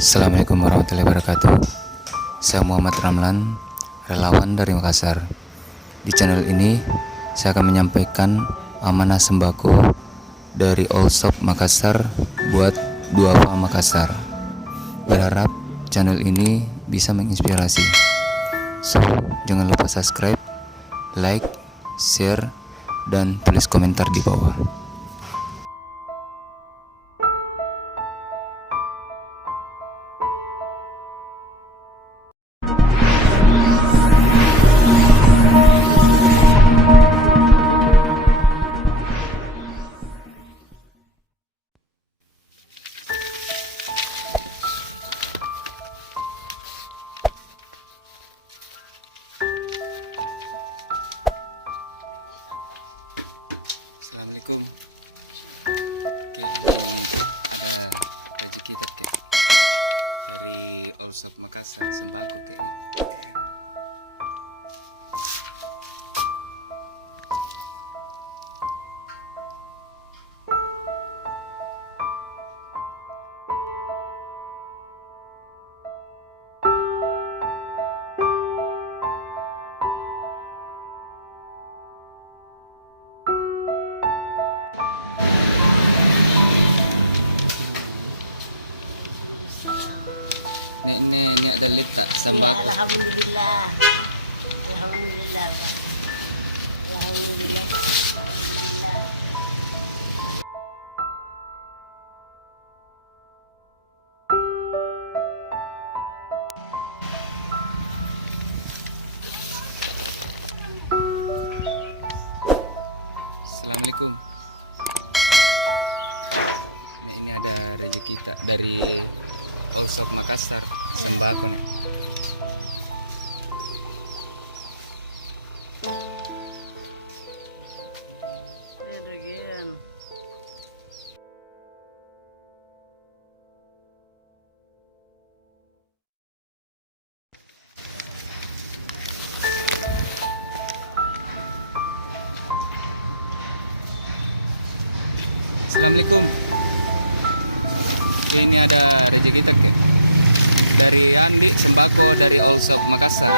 Assalamualaikum warahmatullahi wabarakatuh. Saya Muhammad Ramlan, relawan dari Makassar. Di channel ini saya akan menyampaikan amanah sembako dari All Shop Makassar buat Duafa Makassar. Berharap channel ini bisa menginspirasi. So, jangan lupa subscribe, like, share, dan tulis komentar di bawah. Assalamualaikum. Oke, ada rezeki dari All Shop Makassar sembako ini ada letak sembako. Alhamdulillah. Alhamdulillah, Pak. Alhamdulillah. Assalamualaikum. Ini ada rezeki dari All Shop Makassar sembako. Assalamualaikum. Ini ada rezeki dari Andi sembako dari All Shop Makassar.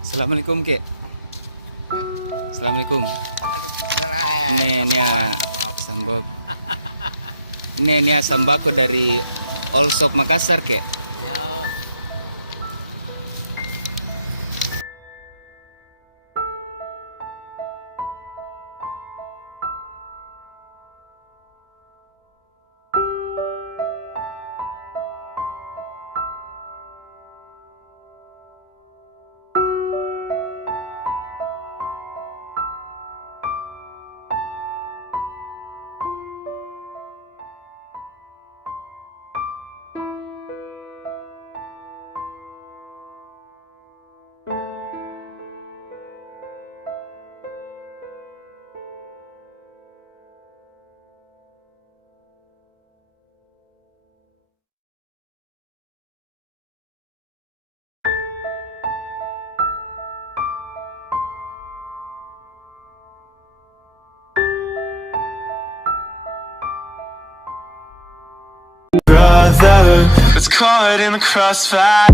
Assalamualaikum, Kek. Assalamualaikum. Ini sembako. Ini sembako dari All Shop Makassar, Kek. Brother was caught in the crossfire.